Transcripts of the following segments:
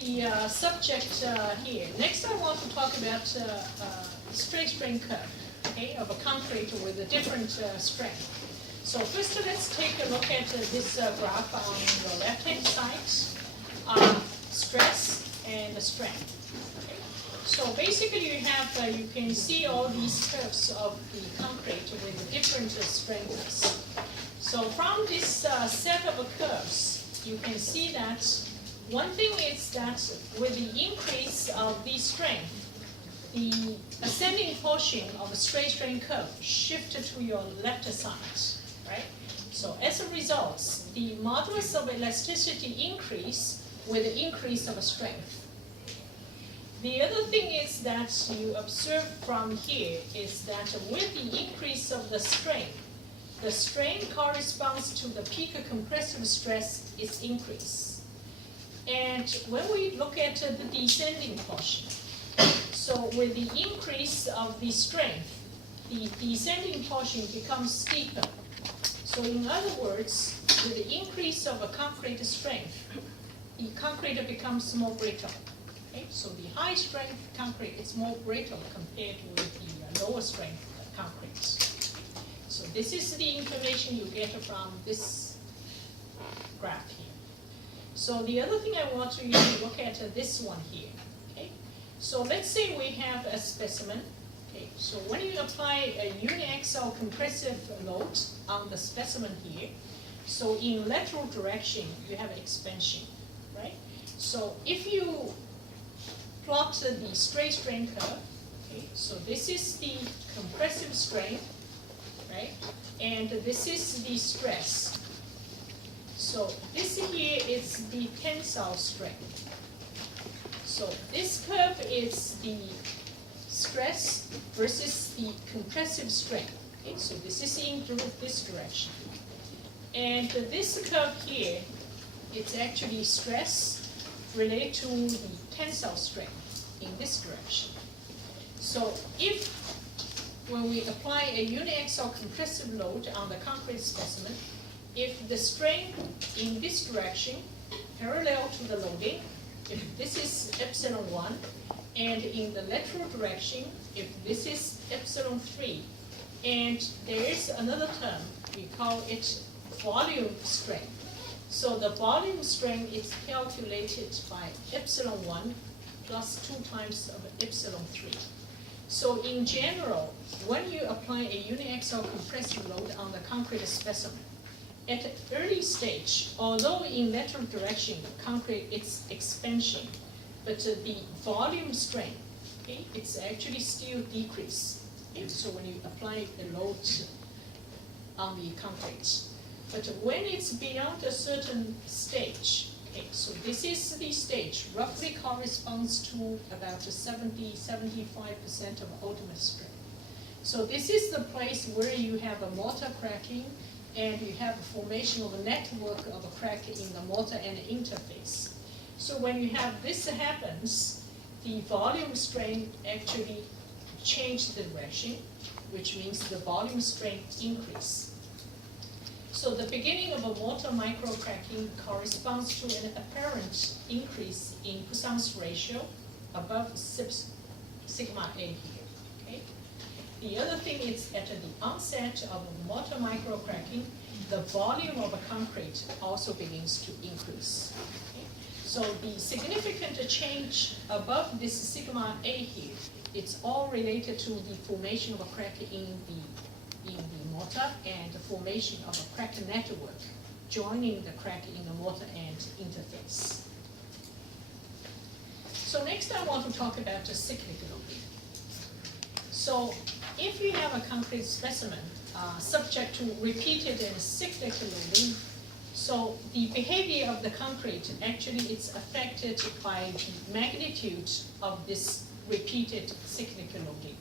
the subject here. Next, I want to talk about straight strain curve, okay, of a concrete with a different strength. So first, let's take a look at this graph on the left-hand side, stress and strength. Okay. So basically, you have you can see all these curves of the concrete with different strengths. So from this set of curves, you can see that one thing is that with the increase of the strength, the ascending portion of a straight strain curve shifted to your left side, right? So as a result, the modulus of elasticity increase with the increase of strength. The other thing is that you observe from here is that with the increase of the strain corresponds to the peak compressive stress is increased. And when we look at the descending portion, so with the increase of the strength, the descending portion becomes steeper. So in other words, with the increase of a concrete strength, the concrete becomes more brittle. Okay? So the high strength concrete is more brittle compared with the lower strength concrete. So this is the information you get from this graph here. So the other thing I want you to look at this one here. Okay? So let's say we have a specimen. Okay? So when you apply a uniaxial compressive load on the specimen here, so in lateral direction you have expansion, right? So if you plot the straight strain curve, okay, so this is the compressive strain, right? And this is the stress. So this here is the tensile strength. So this curve is the stress versus the compressive strength. Okay, so this is in this direction. And this curve here, it's actually stress related to the tensile strength in this direction. So if when we apply a uniaxial compressive load on the concrete specimen, if the strain in this direction parallel to the loading, if this is epsilon 1, and in the lateral direction, if this is epsilon 3, and there is another term, we call it volume strain. So the volume strain is calculated by epsilon 1 plus 2 times of epsilon 3. So in general, when you apply a uniaxial compressive load on the concrete specimen, at an early stage, although in lateral direction, concrete is expansion, but the volume strain, okay, it's actually still decrease. Okay? So when you apply the load on the concrete. But when it's beyond a certain stage, okay, so this is the stage, roughly corresponds to about 70–75% of ultimate strain. So this is the place where you have a mortar cracking and you have a formation of a network of a crack in the mortar and interface. So when you have this happens, the volume strain actually changes the direction, which means the volume strain increase. So the beginning of a mortar microcracking corresponds to an apparent increase in Poisson's ratio above sigma A here. Okay? The other thing is at the onset of a mortar microcracking, the volume of a concrete also begins to increase. Okay? So the significant change above this sigma A here, it's all related to the formation of a crack in the mortar and the formation of a crack network joining the crack in the mortar and interface. So next I want to talk about the cyclic loading. So if you have a concrete specimen subject to repeated and cyclic loading, so the behavior of the concrete actually is affected by the magnitude of this repeated cyclic loading.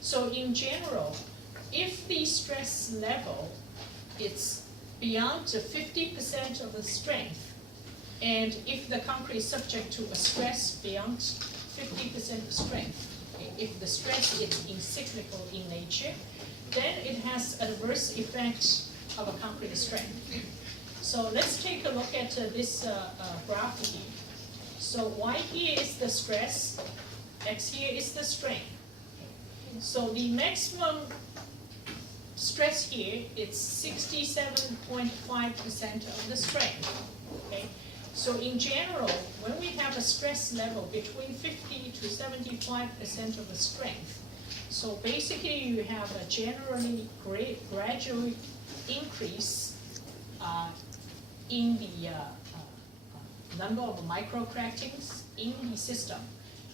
So in general, if the stress level is beyond 50% of the strength, and if the concrete is subject to a stress beyond 50% of strength, if the stress is cyclical in nature, then it has adverse effect of a concrete strength. So let's take a look at this graph here. So y here is the stress, x here is the strain. So the maximum stress here is 67.5% of the strain. Okay? So in general, when we have a stress level between 50 to 75% of the strength, so basically you have a generally gradual increase in the number of microcrackings in the system.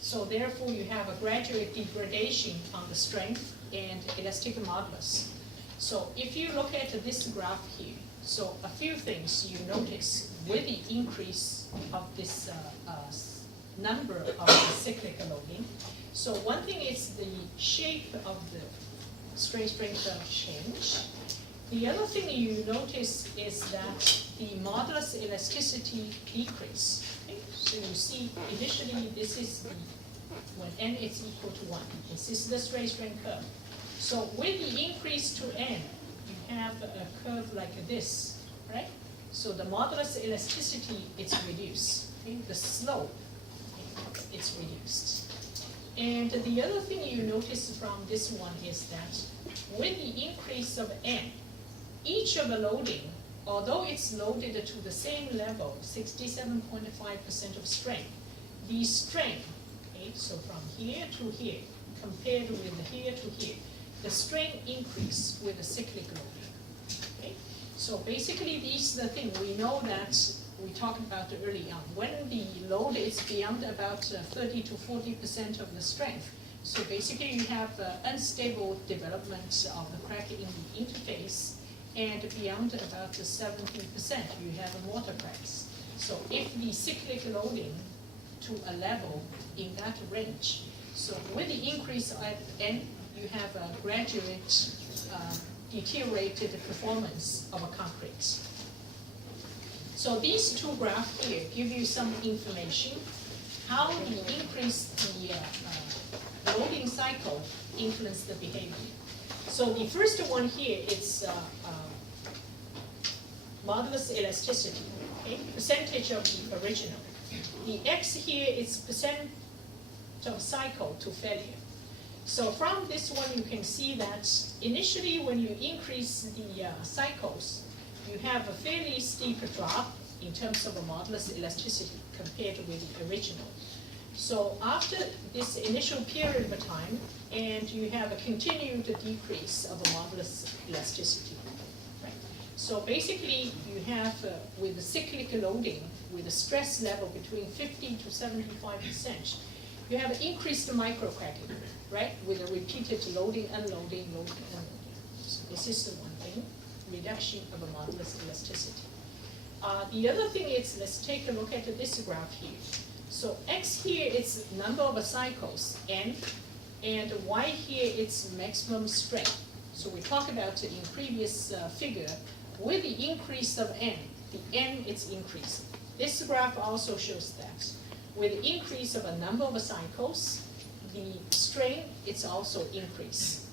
So therefore you have a gradual degradation on the strength and elastic modulus. So if you look at this graph here, so a few things you notice with the increase of this number of the cyclic loading. So one thing is the shape of the strain curve change. The other thing you notice is that the modulus elasticity decrease. Okay? So you see initially this is the, when n is equal to 1. This is the strain curve. So with the increase to n, you have a curve like this, right? So the modulus elasticity is reduced. Okay? The slope is reduced. And the other thing you notice from this one is that with the increase of n, each of the loading, although it's loaded to the same level, 67.5% of strength, the strain, okay, so from here to here, compared with here to here, the strain increase with the cyclic loading. Okay? So basically, these are the thing we know that we talked about early on. When the load is beyond about 30 to 40% of the strength, so basically you have unstable development of the crack in the interface, and beyond about 70%, you have mortar cracks. So if the cyclic loading to a level in that range, so with the increase of n, you have a graduate deteriorated performance of a concrete. So these two graphs here give you some information how the increase the loading cycle influence the behavior. So the first one here is modulus elasticity, okay? Percentage of the original. The x here is percent of cycle to failure. So from this one you can see that initially when you increase the cycles, you have a fairly steep drop in terms of a modulus elasticity compared with the original. So after this initial period of time, and you have a continued decrease of the modulus elasticity. Right? So basically you have with the cyclic loading, with a stress level between 50 to 75%, you have increased microcracking, right? With a repeated loading, unloading, loading, unloading. So this is the one thing, reduction of a modulus elasticity. The other thing is, let's take a look at this graph here. So x here is number of cycles, n, and y here it's maximum strength. So we talked about in previous figure, with the increase of n, the n is increasing. This graph also shows that. With the increase of a number of cycles, the strain is also increased.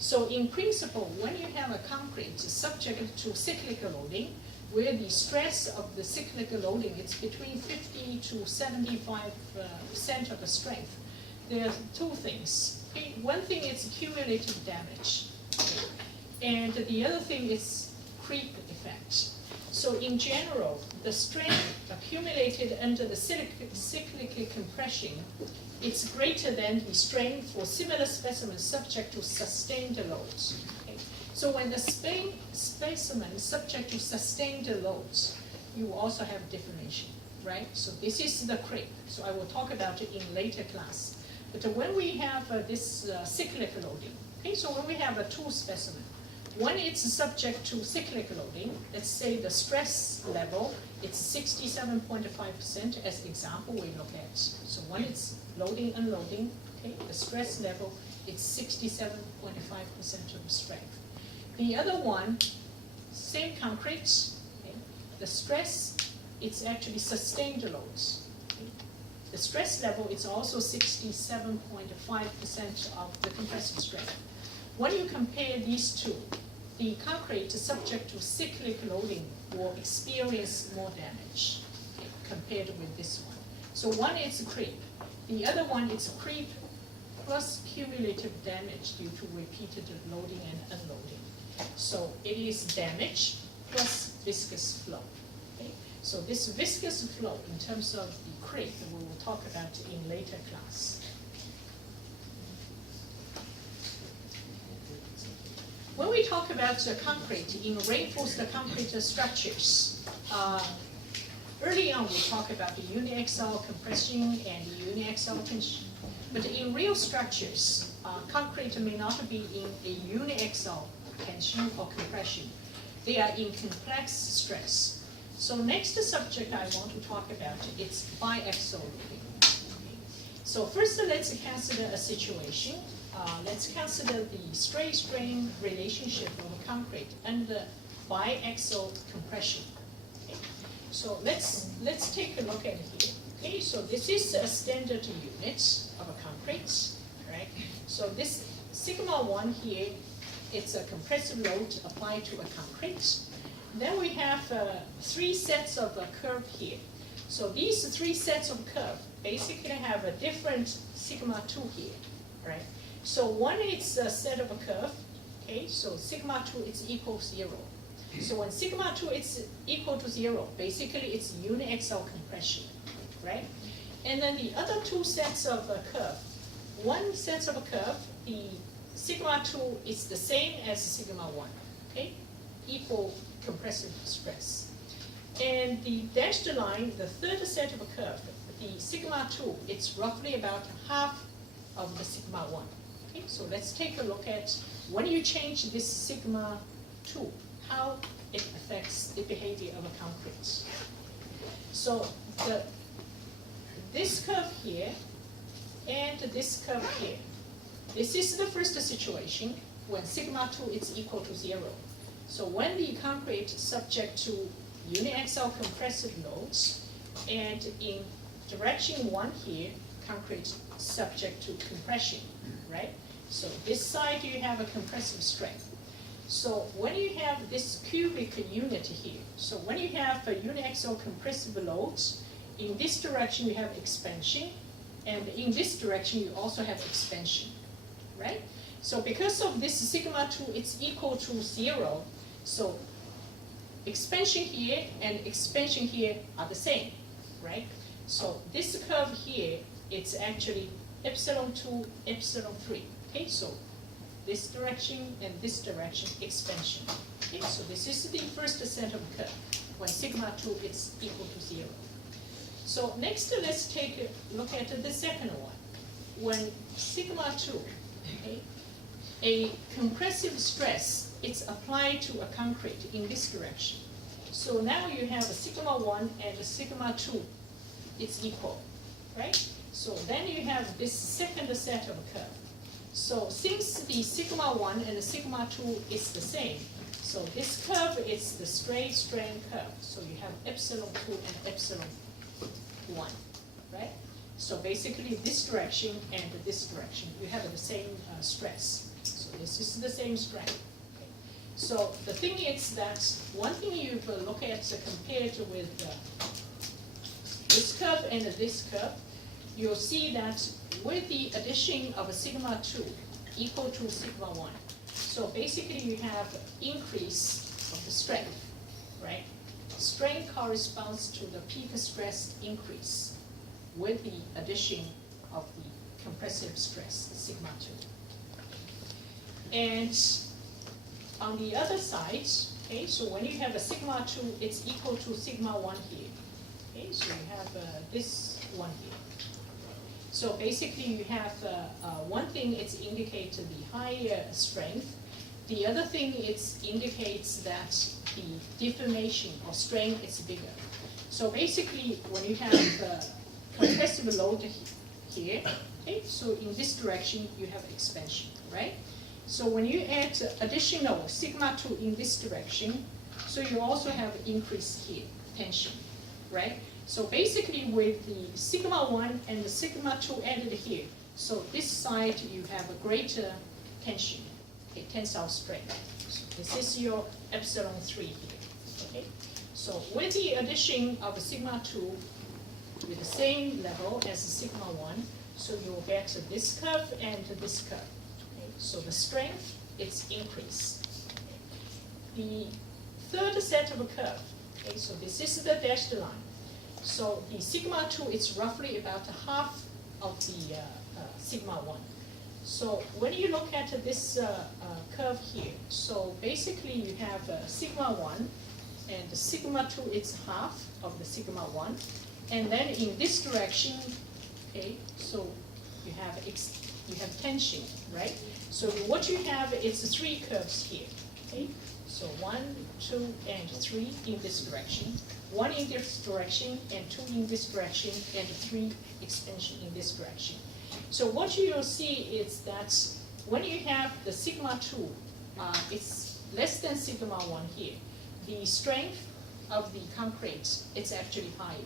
So in principle, when you have a concrete subject to cyclic loading, where the stress of the cyclic loading is between 50 to 75% of the strength, there are two things. Okay? One thing is cumulative damage, okay? And the other thing is creep effect. So in general, the strain accumulated under the cyclic compression is greater than the strain for similar specimens subject to sustained loads. Okay? So when the specimen is subject to sustained loads, you also have deformation, right? So this is the creep. So I will talk about it in later class. But when we have this cyclic loading, okay, so when we have two specimens, one is subject to cyclic loading, let's say the stress level, it's 67.5% as example we look at. So one is loading, unloading, okay, the stress level is 67.5% of the strength. The other one, same concrete, okay, the stress, it's actually sustained loads. Okay. The stress level is also 67.5% of the compressive strength. When you compare these two, the concrete subject to cyclic loading will experience more damage, okay, compared with this one. So one is creep. The other one is creep plus cumulative damage due to repeated loading and unloading. So it is damage plus viscous flow. Okay? So this viscous flow, in terms of the creep, we will talk about in later class. When we talk about concrete in reinforced concrete structures, early on we talk about the uniaxial compression and uniaxial tension. But in real structures, concrete may not be in a uniaxial tension or compression. They are in complex stress. So next subject I want to talk about is biaxial loading. So first let's consider a situation. Let's consider the strain-strain relationship of concrete under biaxial compression. Okay. So let's take a look at it here. Okay, so this is a standard unit of a concrete, right? So this sigma 1 here, it's a compressive load applied to a concrete. Then we have 3 sets of a curve here. So these 3 sets of curve basically have a different sigma 2 here, right? So one is a set of a curve, okay? So sigma 2 is equal to 0. So when sigma 2 is equal to 0, basically it's uniaxial compression, right? And then the other 2 sets of a curve. One set of a curve, the sigma 2 is the same as sigma 1, okay? Equal compressive stress. And the dashed line, the third set of a curve, the sigma 2, it's roughly about half of the sigma 1. Okay, so let's take a look at when you change this sigma 2, how it affects the behavior of a concrete. So this curve here and this curve here, this is the first situation when sigma 2 is equal to 0. So when the concrete is subject to uniaxial compressive loads, and in direction 1 here, concrete subject to compression, right? So this side you have a compressive strength. So when you have this cubic unit here, so when you have a uniaxial compressive loads, in this direction you have expansion, and in this direction you also have expansion, right? So because of this sigma 2, it's equal to 0, so expansion here and expansion here are the same, right? So this curve here, it's actually epsilon 2, epsilon 3, okay? So this direction and this direction, expansion. Okay, so this is the first set of curve when sigma 2 is equal to 0. So next, let's take a look at the second one. When sigma 2, okay, a compressive stress is applied to a concrete in this direction. So now you have a sigma 1 and a sigma 2, it's equal, right? So then you have this second set of curve. So since the sigma 1 and the sigma 2 is the same, so this curve is the straight strain curve. So you have epsilon 2 and epsilon 1, right? So basically this direction and this direction, you have the same stress. So this is the same strength. Okay. So the thing is that one thing you look at compared with this curve and this curve, you'll see that with the addition of a sigma 2 equal to sigma 1, so basically you have increase of the strength, right? Strength corresponds to the peak stress increase with the addition of the compressive stress, sigma 2. And on the other side, okay, so when you have a sigma 2, it's equal to sigma 1 here. Okay, so you have this one here. So basically you have one thing, it indicates the higher strength. The other thing, it indicates that the deformation or strain is bigger. So basically when you have compressive load here, okay, so in this direction you have expansion, right? So when you add additional sigma 2 in this direction, so you also have increase here, tension, right? So basically with the sigma 1 and the sigma 2 added here, so this side you have a greater tension, okay, tensile strength. So this is your epsilon 3 here, okay? So with the addition of sigma 2, with the same level as sigma 1. So you'll get this curve and this curve. Okay? So the strength is increased. The third set of a curve, okay, so this is the dashed line. So the sigma 2 is roughly about half of the sigma 1. So when you look at this curve here, so basically you have sigma 1, and sigma 2 is half of the sigma 1. And then in this direction, okay, so you have tension, right? So what you have is 3 curves here, okay? So 1, 2, and 3 in this direction, 1 in this direction, and 2 in this direction, and 3 expansion in this direction. So what you'll see is that when you have the sigma 2, it's less than sigma 1 here, the strength of the concrete is actually higher.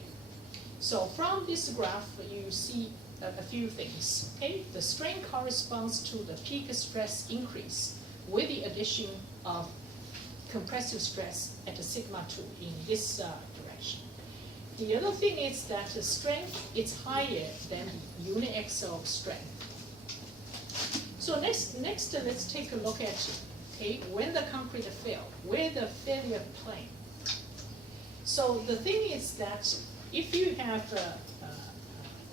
So from this graph, you see a few things. Okay? The strength corresponds to the peak stress increase with the addition of compressive stress at the sigma 2 in this direction. The other thing is that the strength is higher than the uniaxial strength. So next, let's take a look at when the concrete failed, where the failure plane. So the thing is that if you have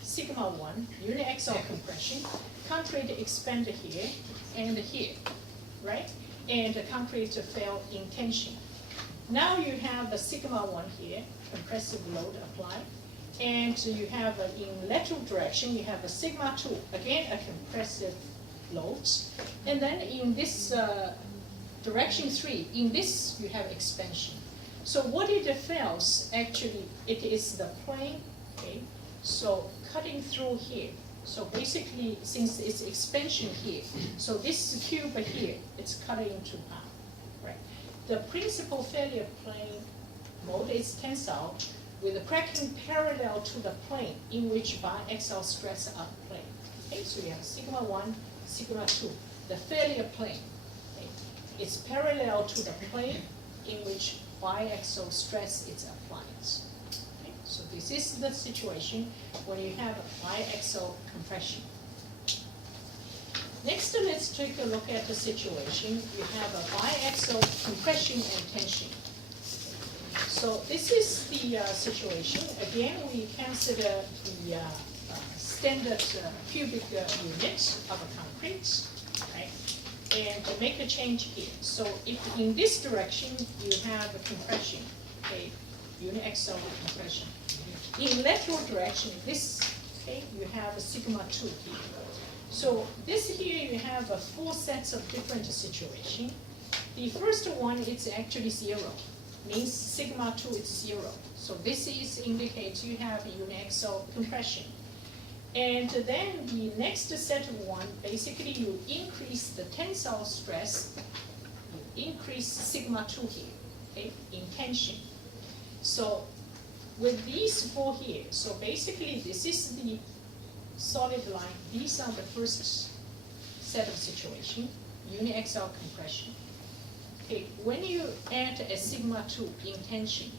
sigma 1 uniaxial compression, concrete expanded here and here, right? And the concrete fell in tension. Now you have a sigma 1 here, compressive load applied, and you have in lateral direction, you have a sigma 2, again a compressive load, and then in this direction 3, in this you have expansion. So what it fails, actually, it is the plane, okay? So cutting through here. So basically, since it's expansion here, so this cube here, it's cut into half, right? The principal failure plane mode is tensile with the cracking parallel to the plane in which biaxial stress are applied. Okay, so you have sigma 1, sigma 2. The failure plane, okay, is parallel to the plane in which biaxial stress is applied. Okay, so this is the situation when you have a biaxial compression. Next, let's take a look at the situation. You have a biaxial compression and tension. So this is the situation. Again, we consider the standard cubic unit of a concrete, right? And to make a change here. So if in this direction you have a compression, okay, uniaxial compression. In lateral direction, this, okay, you have a sigma 2 here. So this here you have 4 sets of different situations. The first one is actually 0, means sigma 2 is 0. So this is indicates you have uniaxial compression. And then the next set of one, basically you increase the tensile stress, you increase sigma 2 here, okay, in tension. So with these 4 here, so basically this is the solid line. These are the first set of situation, uniaxial compression. Okay, when you add a sigma 2 in tension,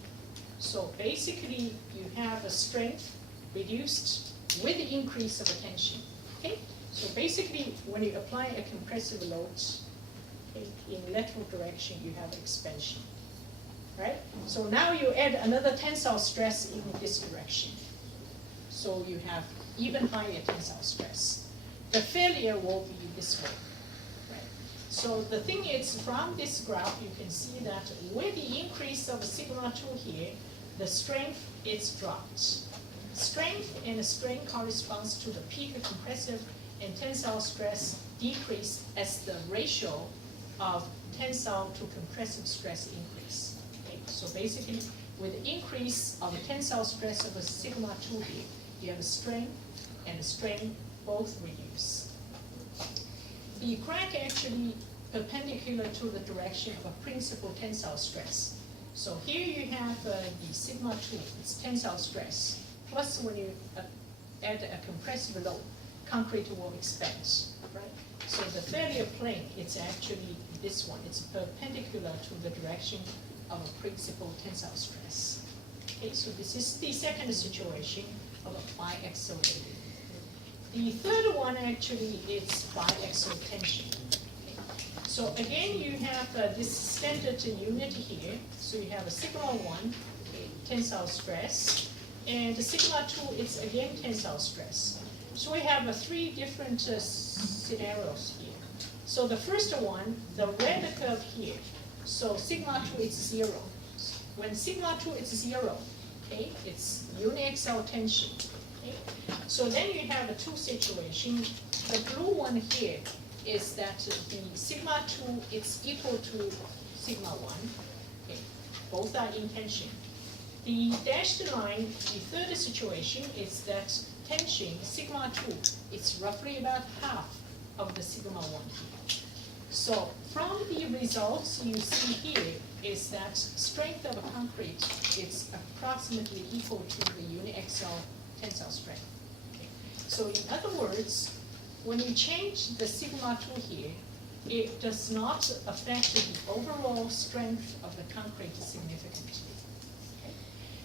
so basically you have a strength reduced with the increase of a tension. Okay, so basically when you apply a compressive load, okay, in lateral direction you have expansion, right? So now you add another tensile stress in this direction. So you have even higher tensile stress. The failure will be this way, right? So the thing is, from this graph, you can see that with the increase of sigma 2 here, the strength is dropped. Strength and strain corresponds to the peak compressive and tensile stress decrease as the ratio of tensile to compressive stress increase. Okay? So basically, with the increase of the tensile stress of a sigma 2 here, you have a strain and a strain both reduce. The crack actually perpendicular to the direction of a principal tensile stress. So here you have the sigma 2, it's tensile stress. Plus when you add a compressive load, concrete will expand, right? So the failure plane, it's actually this one. It's perpendicular to the direction of a principal tensile stress. Okay, so this is the second situation of a biaxial loading. The third one actually is biaxial tension. Okay. So again, you have this standard unit here. So you have a sigma 1, tensile stress, and the sigma 2 is again tensile stress. So we have three different scenarios here. So the first one, the red curve here, so sigma 2 is 0. When sigma 2 is 0, okay, it's uniaxial tension. Okay. So then you have two situations. The blue one here is that the sigma 2 is equal to sigma 1. Okay. Both are in tension. The dashed line, the third situation, is that tension, sigma 2, is roughly about half of the sigma 1 here. So from the results you see here is that strength of a concrete is approximately equal to the uniaxial tensile strength. Okay. So in other words, when you change the sigma 2 here, it does not affect the overall strength of the concrete significantly. Okay.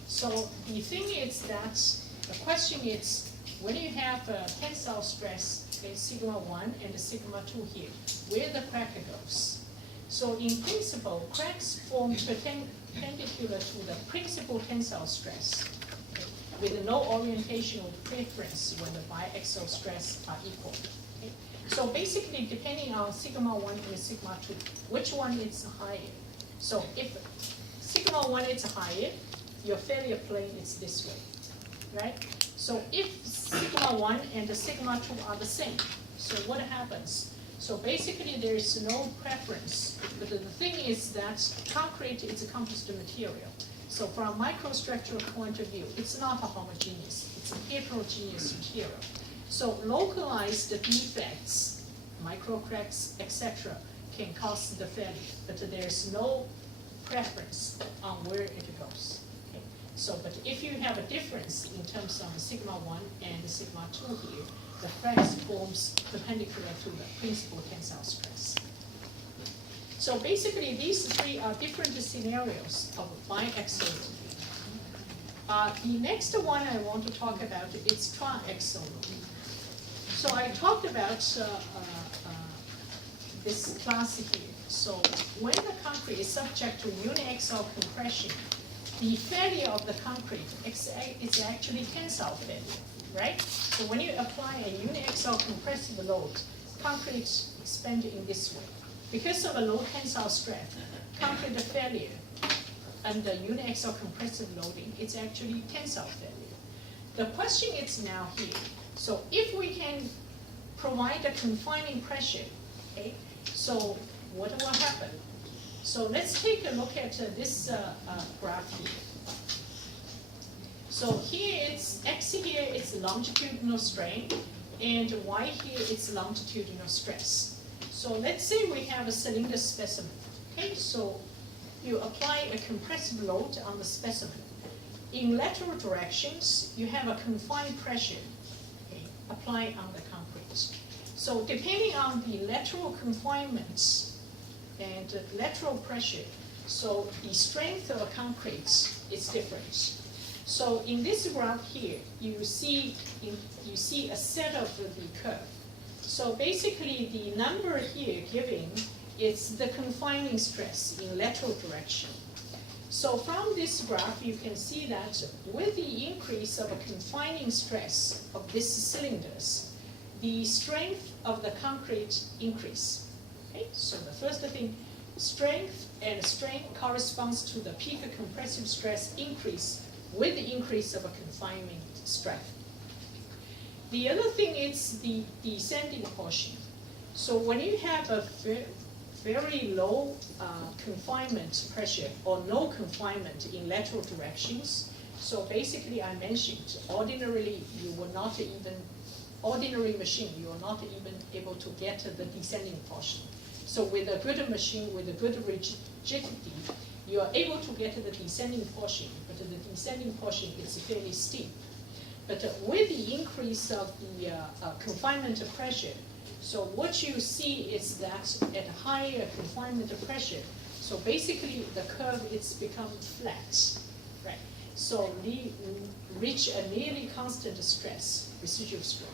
So the thing is that the question is, when you have a tensile stress, okay, sigma 1 and the sigma 2 here, where the crack goes. So in principle, cracks form perpendicular to the principal tensile stress, okay, with no orientational preference when the biaxial stress are equal. Okay. So basically, depending on sigma 1 and sigma 2, which one is higher? So if sigma 1 is higher, your failure plane is this way, right? So if sigma 1 and the sigma 2 are the same, so what happens? So basically there is no preference, but the thing is that concrete is a composite material. So from a microstructural point of view, it's not a homogeneous, it's a heterogeneous material. So localized defects, micro cracks, etc., can cause the failure, but there's no preference on where it goes. So, but if you have a difference in terms of the sigma 1 and the sigma 2 here, the cracks forms perpendicular to the principal tensile stress. So basically, these three are different scenarios of biaxial loading. The next one I want to talk about is triaxial loading. So I talked about this class here. So when the concrete is subject to uniaxial compression, the failure of the concrete is actually tensile failure, right? So when you apply a uniaxial compressive load, concrete expands in this way. Because of a low tensile strength, concrete failure under uniaxial compressive loading, it's actually tensile failure. The question is now here. So if we can provide a confining pressure, okay, so what will happen? So let's take a look at this graph here. So here it's X here is longitudinal strain, and Y here is longitudinal stress. So let's say we have a cylinder specimen. Okay, so you apply a compressive load on the specimen. In lateral directions, you have a confined pressure, okay, applied on the concrete. So depending on the lateral confinements and lateral pressure, so the strength of a concrete is different. So in this graph here, you see a set of the curve. So basically, the number here given is the confining stress in lateral direction. So from this graph, you can see that with the increase of a confining stress of these cylinders, the strength of the concrete increase. Okay, so the first thing, strength and strain corresponds to the peak compressive stress increase with the increase of a confining strength. The other thing is the descending portion. So when you have a very low confinement pressure or no confinement in lateral directions, so basically I mentioned ordinarily you will not even, ordinary machine you are not even able to get the descending portion. So with a good machine, with a good rigidity, you are able to get the descending portion, but the descending portion is fairly steep. But with the increase of the confinement pressure, so what you see is that at higher confinement pressure, so basically the curve is become flat, right? So reach a nearly constant stress, residual stress.